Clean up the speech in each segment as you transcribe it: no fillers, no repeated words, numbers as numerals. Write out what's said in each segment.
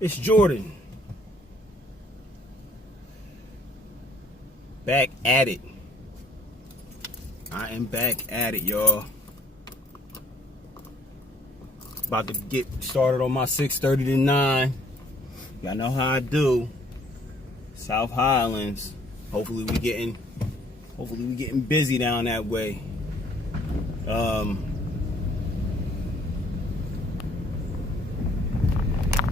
It's Jordan. Back at it. I am back at it, y'all. About to get started on my 6:30 to 9. Y'all know how I do. South Highlands. Hopefully we getting busy down that way.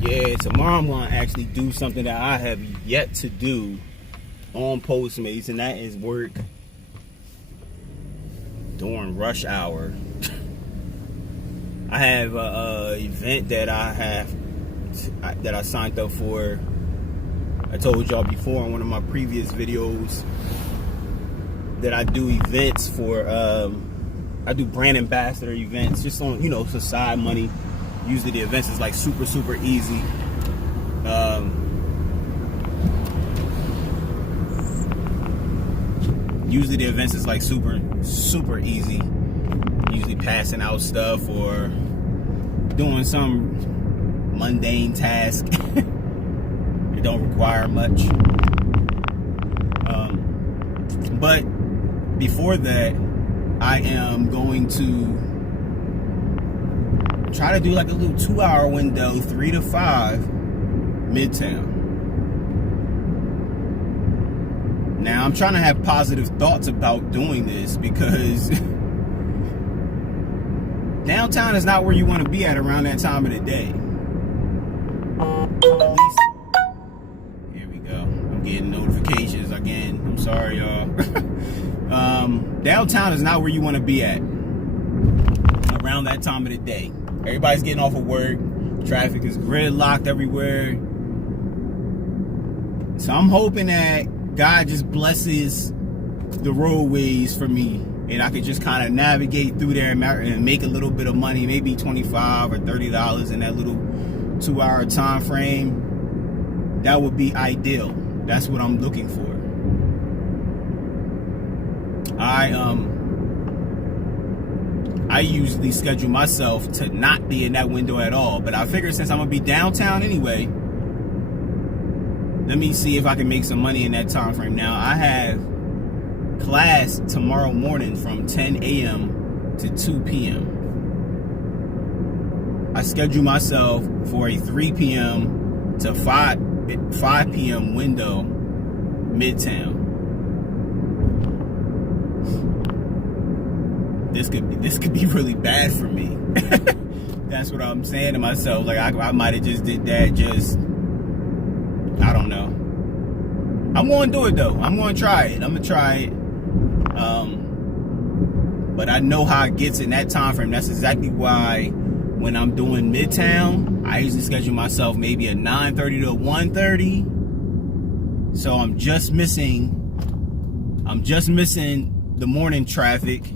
Yeah, tomorrow I'm gonna actually do something that I have yet to do on Postmates, and that is work during rush hour. I have a event that I signed up for. I told y'all before in one of my previous videos that I do events for. I do brand ambassador events, just on for side money. Usually the events is like super easy. Usually the events is like super easy. Usually passing out stuff or doing some mundane task. It don't require much. But before that, I am going to try to do like a little 2-hour window, 3 to 5, midtown. Now I'm trying to have positive thoughts about doing this because downtown is not where you want to be at around that time of the day. At least, here we go. I'm getting notifications again. I'm sorry, y'all. Downtown is not where you want to be at around that time of the day. Everybody's getting off of work. Traffic is gridlocked everywhere. So I'm hoping that God just blesses the roadways for me, and I could just kind of navigate through there and make a little bit of money, maybe $25 or $30 in that little 2-hour time frame. That would be ideal. That's what I'm looking for. I usually schedule myself to not be in that window at all, but I figure since I'm gonna be downtown anyway, let me see if I can make some money in that time frame. Now I have class tomorrow morning from 10 a.m. to 2 p.m. I schedule myself for a 3 p.m. to 5 p.m. window, midtown. This could be really bad for me. That's what I'm saying to myself. Like I might have just did that. I don't know. I'm going to do it though. I'm going to try it. I'm gonna try it. But I know how it gets in that time frame. That's exactly why when I'm doing midtown, I usually schedule myself maybe a 9:30 to 1:30. So I'm just missing the morning traffic.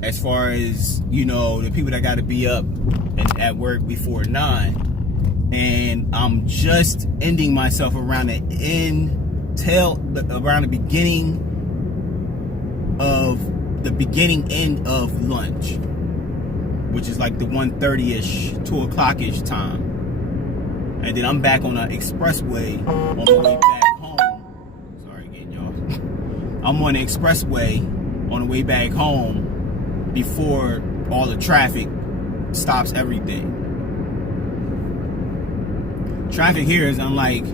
As far as, the people that got to be up and at work before 9. And I'm just ending myself around the beginning end of lunch, which is like the 1:30ish, 2 o'clock-ish time. And then I'm back on the expressway on the way back home. Sorry again, y'all. I'm on the expressway on the way back home before all the traffic stops everything. Traffic here is unlike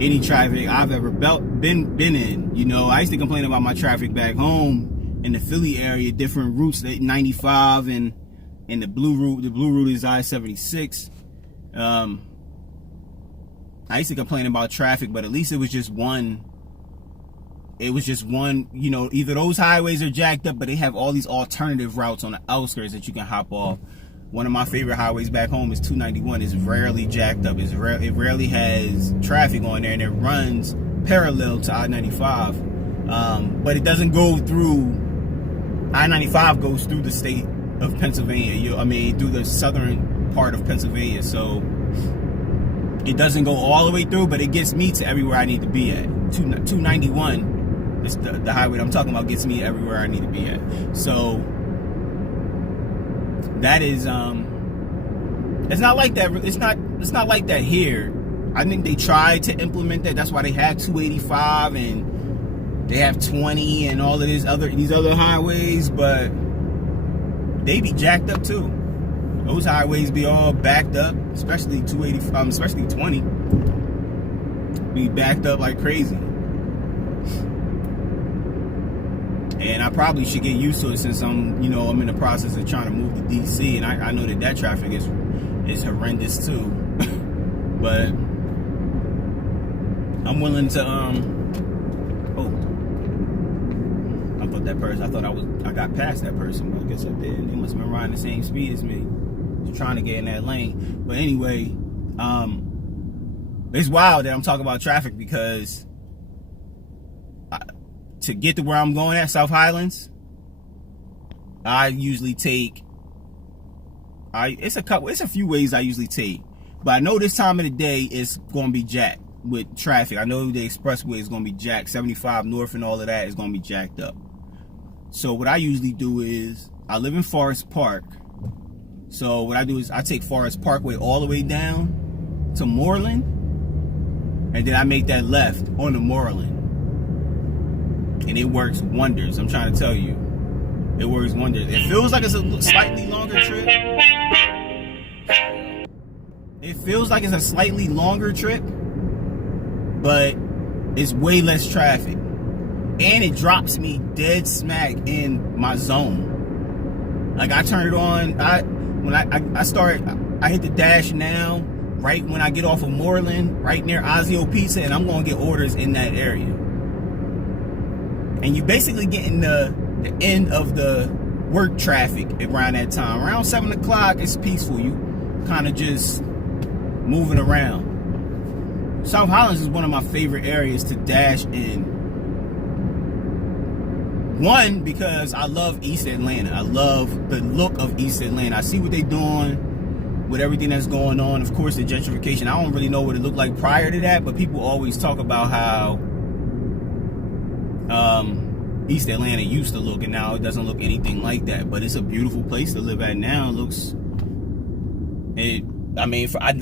any traffic I've ever been in. I used to complain about my traffic back home in the Philly area, different routes, 95 and the blue route. The blue route is I-76. I used to complain about traffic, but at least it was just one. Either those highways are jacked up, but they have all these alternative routes on the outskirts that you can hop off. One of my favorite highways back home is 291. It's rarely jacked up. It rarely has traffic on there, and it runs parallel to I-95. But it doesn't go through, I-95 goes through the state of Pennsylvania. Through the southern part of Pennsylvania. So it doesn't go all the way through, but it gets me to everywhere I need to be at. 291. It's the highway that I'm talking about gets me everywhere I need to be at. So that is It's not like that. It's not like that here. I think they tried to implement that. That's why they had 285 and they have 20 and all of these other highways, but they be jacked up too. Those highways be all backed up, especially 285, especially 20. Be backed up like crazy. And I probably should get used to it since I'm in the process of trying to move to DC, and I know that traffic is horrendous too. But I'm willing to I thought I got past that person, but I guess I did. They must have been riding the same speed as me, just trying to get in that lane. But anyway, it's wild that I'm talking about traffic because to get to where I'm going at, South Highlands, I usually take it's a few ways I usually take, but I know this time of the day it's going to be jacked with traffic. I know the expressway is going to be jacked. 75 North and all of that is going to be jacked up. So what I usually do is, I live in Forest Park. So what I do is I take Forest Parkway all the way down to Moreland, and then I make that left on the Moreland. And it works wonders. I'm trying to tell you. It works wonders. It feels like it's a slightly longer trip. It feels like it's a slightly longer trip, but it's way less traffic. And it drops me dead smack in my zone. Like I turn it on, I hit the dash now, right when I get off of Moreland, right near Ozio Pizza, and I'm gonna get orders in that area. And you basically getting the end of the work traffic around that time. Around 7 o'clock, it's peaceful. You kind of just moving around. South Highlands is one of my favorite areas to dash in. One, because I love East Atlanta. I love the look of East Atlanta. I see what they're doing with everything that's going on. Of course, the gentrification. I don't really know what it looked like prior to that, but people always talk about how East Atlanta used to look, and now it doesn't look anything like that. But it's a beautiful place to live at now. Like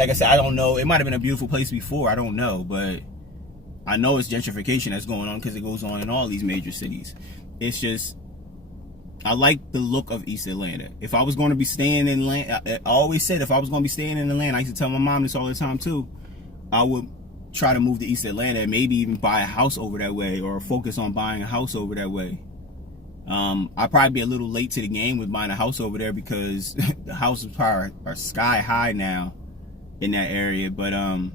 I said, I don't know. It might have been a beautiful place before. I don't know, but I know it's gentrification that's going on because it goes on in all these major cities. It's just, I like the look of East Atlanta. If I was going to be staying in Atlanta, I always said if I was going to be staying in Atlanta, I used to tell my mom this all the time too, I would try to move to East Atlanta and maybe even buy a house over that way, or focus on buying a house over that way. I'll probably be a little late to the game with buying a house over there because the houses are sky high now in that area. But I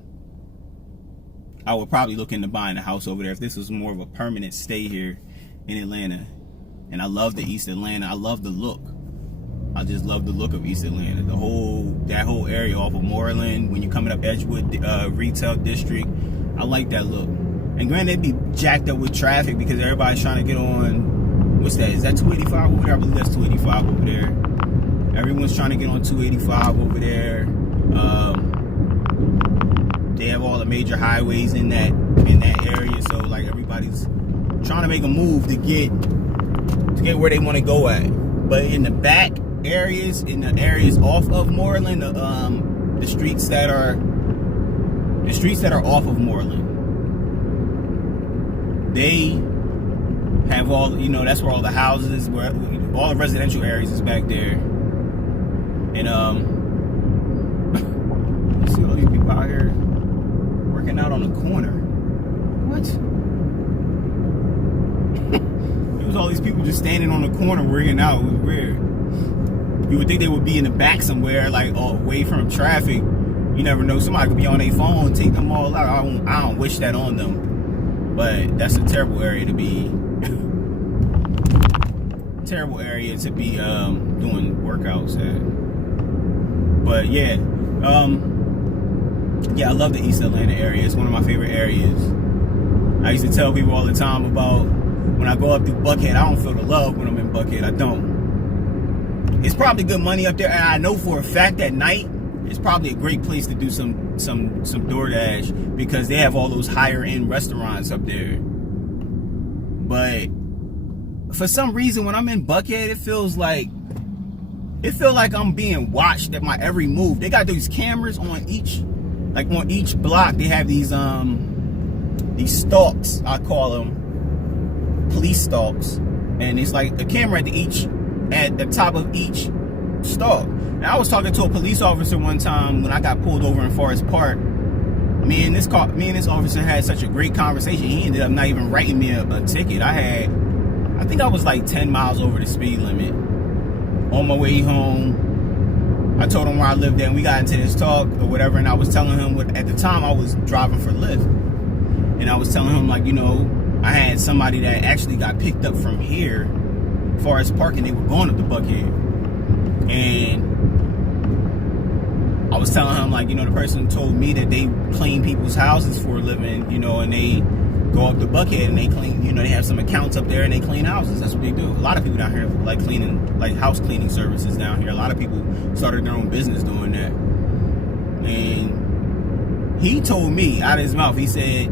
would probably look into buying a house over there if this was more of a permanent stay here in Atlanta. And I love the East Atlanta. I love the look. I just love the look of East Atlanta. That whole area off of Moreland, when you're coming up Edgewood Retail District, I like that look. And granted, it'd be jacked up with traffic because everybody's trying to get on, what's that? Is that 285 over there? I believe that's 285 over there. Everyone's trying to get on 285 over there. They have all the major highways in that area, so like everybody's trying to make a move to get where they want to go at. But in the back areas, in the areas off of Moreland, the streets that are off of Moreland, they have all, that's where all the houses, where all the residential areas is back there. And you see all these people out here working out on the corner. What? There was all these people just standing on the corner working out. It was weird. You would think they would be in the back somewhere, like away from traffic. You never know. Somebody could be on their phone, take them all out. I don't wish that on them. But that's a terrible area to be. Terrible area to be doing workouts at. But yeah, I love the East Atlanta area. It's one of my favorite areas. I used to tell people all the time about when I go up through Buckhead, I don't feel the love when I'm in Buckhead. I don't. It's probably good money up there, and I know for a fact at night it's probably a great place to do some DoorDash because they have all those higher end restaurants up there. But for some reason, when I'm in Buckhead, it feels like it feel like I'm being watched at my every move. They got these cameras on each block. They have these stalks, I call them, police stalks, and it's like a camera at the top of each stalk. And I was talking to a police officer one time when I got pulled over in Forest Park. Me and this officer had such a great conversation. He ended up not even writing me a ticket. I think I was like 10 miles over the speed limit. On my way home, I told him where I lived at, and we got into this talk or whatever, and I was telling him at the time I was driving for Lyft. And I was telling him, like, you know, I had somebody that actually got picked up from here, Forest Park, and they were going up to Buckhead. And I was telling him, like, you know, the person told me that they clean people's houses for a living, you know, and they go up to Buckhead and they clean, you know, they have some accounts up there and they clean houses. That's what they do. A lot of people down here like cleaning, like house cleaning services down here. A lot of people started their own business doing that. And he told me out of his mouth, he said,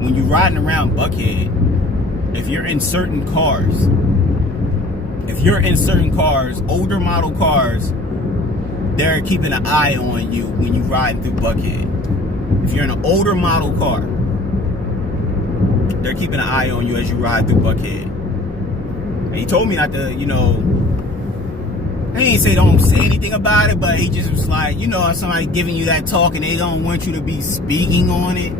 when you're riding around Buckhead, if you're in certain cars, older model cars, they're keeping an eye on you when you're riding through Buckhead. If you're in an older model car, they're keeping an eye on you as you ride through Buckhead. And he told me not to, you know, he didn't say don't say anything about it, but he just was like, you know, if somebody giving you that talk and they don't want you to be speaking on it,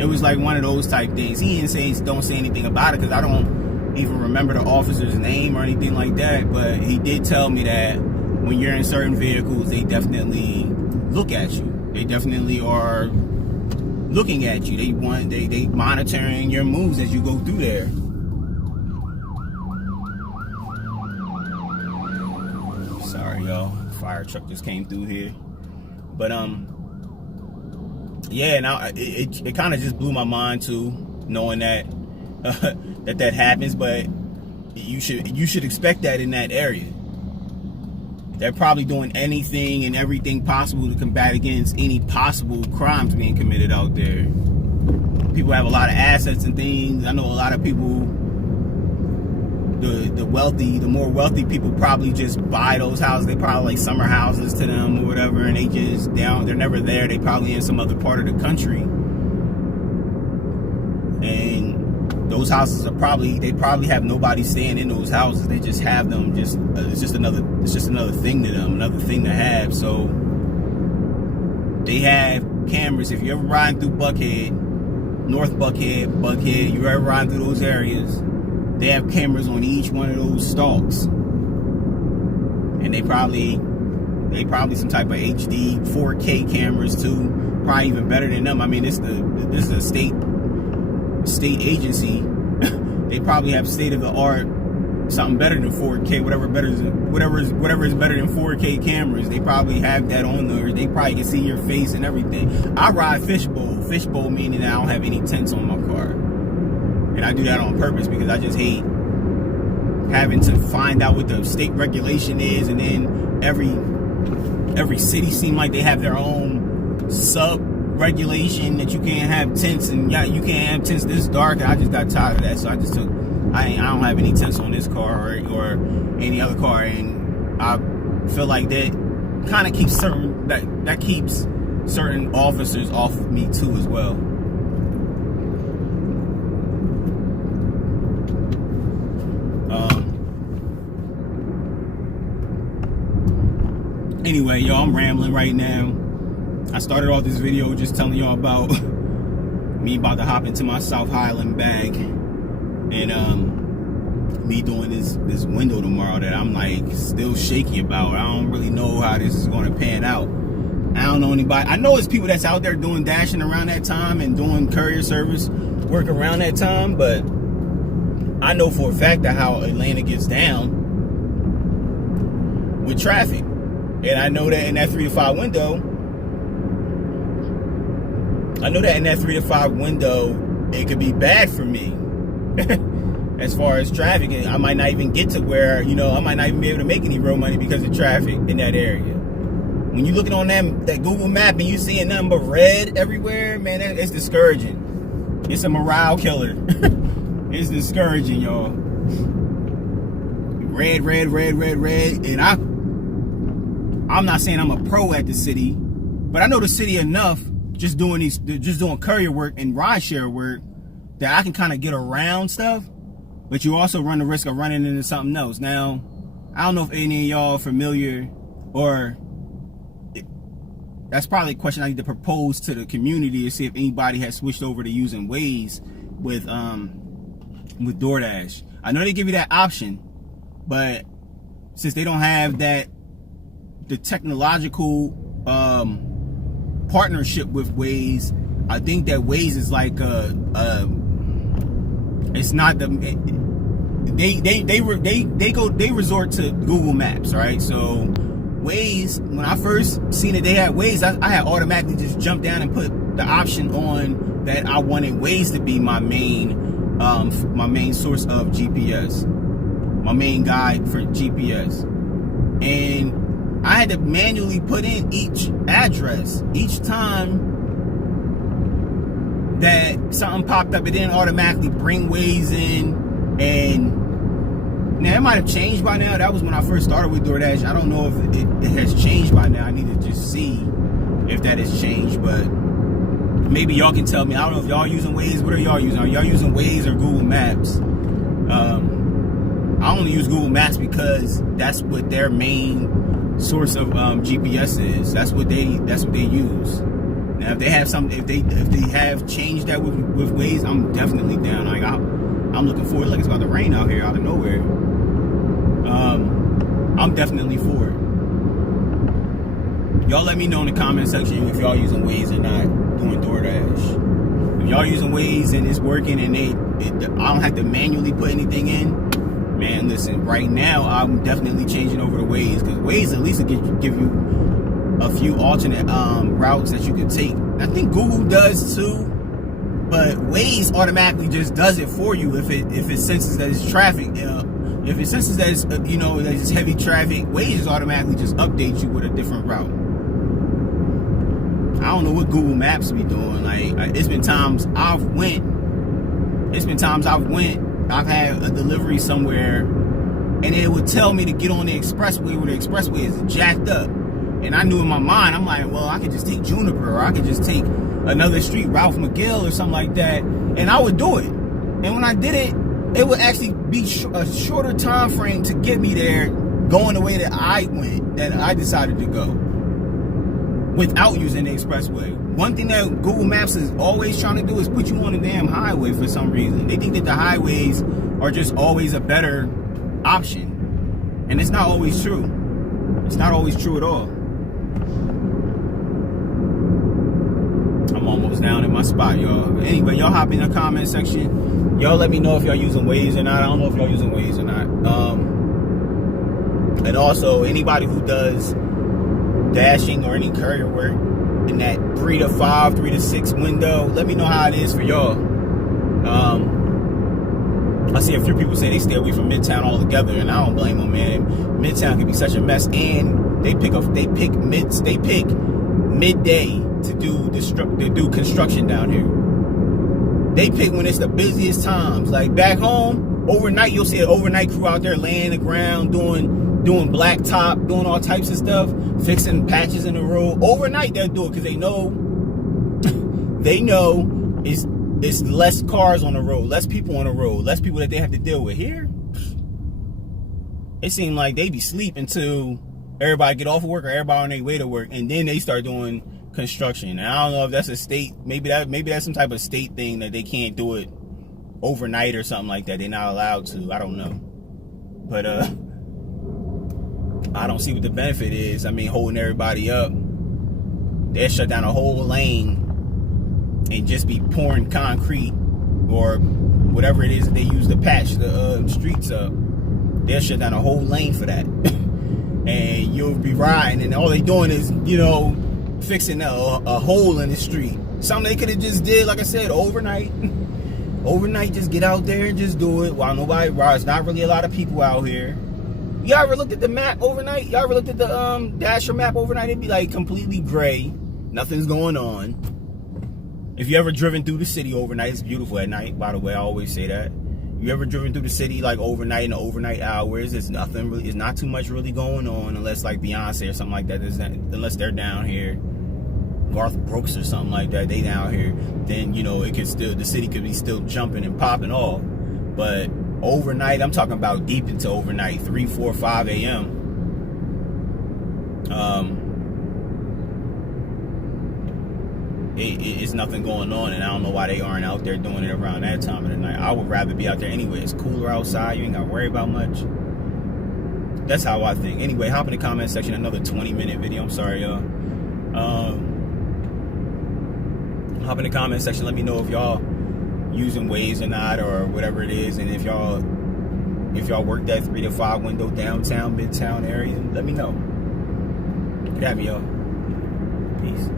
it was like one of those type things. He didn't say don't say anything about it, because I don't even remember the officer's name or anything like that, but he did tell me that when you're in certain vehicles, they definitely look at you. They definitely are looking at you. They monitoring your moves as you go through there. Sorry, y'all. Fire truck just came through here. But yeah, now it kind of just blew my mind too, knowing that that happens. But you should expect that in that area. They're probably doing anything and everything possible to combat against any possible crimes being committed out there. People have a lot of assets and things. I know a lot of people, the more wealthy people probably just buy those houses. They probably like summer houses to them or whatever, and they're never there. They probably in some other part of the country. And those houses they probably have nobody staying in those houses. They just have them it's just another thing to them, another thing to have. So they have cameras. If you're ever riding through Buckhead, North Buckhead, you're ever riding through those areas, they have cameras on each one of those stalks. And they probably some type of HD 4K cameras too. Probably even better than them. I mean, this is a state agency. They probably have state of the art, something better than 4K, whatever is better than 4K cameras. They probably have that on there. They probably can see your face and everything. I ride fishbowl meaning that I don't have any tents on my car, and I do that on purpose because I just hate having to find out what the state regulation is, and then every city seem like they have their own sub regulation that you can't have tents, and you can't have tents this dark. And I just got tired of that, so I just took. I don't have any tents on this car or any other car, and I feel like that kind of keeps that keeps certain officers off of me too as well. Anyway, y'all, I'm rambling right now. I started off this video just telling y'all about me about to hop into my South Highland bag, and me doing this window tomorrow that I'm like still shaky about. I don't really know how this is going to pan out. I don't know anybody. I know it's people that's out there doing dashing around that time and doing courier service work around that time, but I know for a fact that how Atlanta gets down with traffic. And I know that in that 3 to 5 window, it could be bad for me as far as traffic. And I might not even get to where, I might not even be able to make any real money because of traffic in that area. When you're looking on that Google map and you seeing nothing but red everywhere, man, it's discouraging. It's a morale killer. It's discouraging, y'all. Red. And I'm not saying I'm a pro at the city, but I know the city enough just doing courier work and rideshare work that I can kind of get around stuff. But you also run the risk of running into something else. Now, I don't know if any of y'all are familiar, or that's probably a question I need to propose to the community to see if anybody has switched over to using Waze with DoorDash. I know they give you that option, but since they don't have the technological partnership with Waze, I think that Waze is like it's not the they resort to Google Maps, right? So Waze, when I first seen that they had Waze, I had automatically just jumped down and put the option on that I wanted Waze to be my main source of GPS, my main guide for GPS. And I had to manually put in each address each time that something popped up. It didn't automatically bring Waze in. And now it might have changed by now. That was when I first started with DoorDash. I don't know if it has changed by now. I need to just see if that has changed, but maybe y'all can tell me. I don't know if y'all using Waze. What are y'all using? Are y'all using Waze or Google Maps? I only use Google Maps because that's what their main source of GPS is. That's what they use. Now, if they have something, if they have changed that with Waze, I'm definitely down. Like I'm looking forward. Like it's about to rain out here out of nowhere. I'm definitely for it. Y'all let me know in the comment section if y'all using Waze or not doing DoorDash. If y'all using Waze and it's working and I don't have to manually put anything in, man, listen, right now I'm definitely changing over to Waze, because Waze at least will give you a few alternate routes that you can take. I think Google does too, but Waze automatically just does it for you if it senses that it's traffic. If it senses that it's that it's heavy traffic, Waze automatically just updates you with a different route. I don't know what Google Maps be doing. Like, it's been times I've had a delivery somewhere, and it would tell me to get on the expressway where the expressway is jacked up. And I knew in my mind, I'm like, well, I could just take Juniper, or I could just take another street, Ralph McGill or something like that, and I would do it. And when I did it, it would actually be a shorter time frame to get me there going the way that I decided to go without using the expressway. One thing that Google Maps is always trying to do is put you on a damn highway for some reason. They think that the highways are just always a better option. And it's not always true. It's not always true at all. I'm almost down in my spot, y'all. But anyway, y'all hop in the comment section. Y'all let me know if y'all using Waze or not. I don't know if y'all using Waze or not. And also, anybody who does dashing or any courier work in that 3 to 5, 3 to 6 window, let me know how it is for y'all. I see a few people say they stay away from Midtown altogether, and I don't blame them, man. Midtown can be such a mess, and they pick midday to do construction down here. They pick when it's the busiest times. Like back home, overnight you'll see an overnight crew out there laying the ground, doing blacktop, doing all types of stuff, fixing patches in the road. Overnight they'll do it because they know it's less cars on the road, less people on the road, less people that they have to deal with. Here, it seems like they be sleeping until everybody get off of work or everybody on their way to work, and then they start doing construction. And I don't know if that's a state, maybe that's some type of state thing that they can't do it overnight or something like that. They're not allowed to. I don't know. But I don't see what the benefit is. I mean, holding everybody up. They'll shut down a whole lane and just be pouring concrete or whatever it is that they use to patch the streets up. They'll shut down a whole lane for that. And you'll be riding, and all they doing is, fixing a hole in the street. Something they could have just did, like I said, overnight. Overnight, just get out there and just do it while nobody rides. Not really a lot of people out here. Y'all ever looked at the map overnight? Y'all ever looked at the Dasher map overnight? It'd be like completely gray. Nothing's going on. If you ever driven through the city overnight, it's beautiful at night, by the way. I always say that. You ever driven through the city like overnight in the overnight hours? There's nothing really, it's not too much really going on unless like Beyonce or something like that. Unless they're down here, Garth Brooks or something like that, they down here. Then you know it could still, the city could be still jumping and popping off. But overnight, I'm talking about deep into overnight, 3, 4, 5 a.m. It's nothing going on, and I don't know why they aren't out there doing it around that time of the night. I would rather be out there anyway. It's cooler outside. You ain't got to worry about much. That's how I think. Anyway, hop in the comment section. Another 20-minute video. I'm sorry, y'all. Hop in the comment section. Let me know if y'all using Waze or not, or whatever it is, and if y'all work that 3 to 5 window downtown, midtown area. Let me know. Good having y'all. Peace.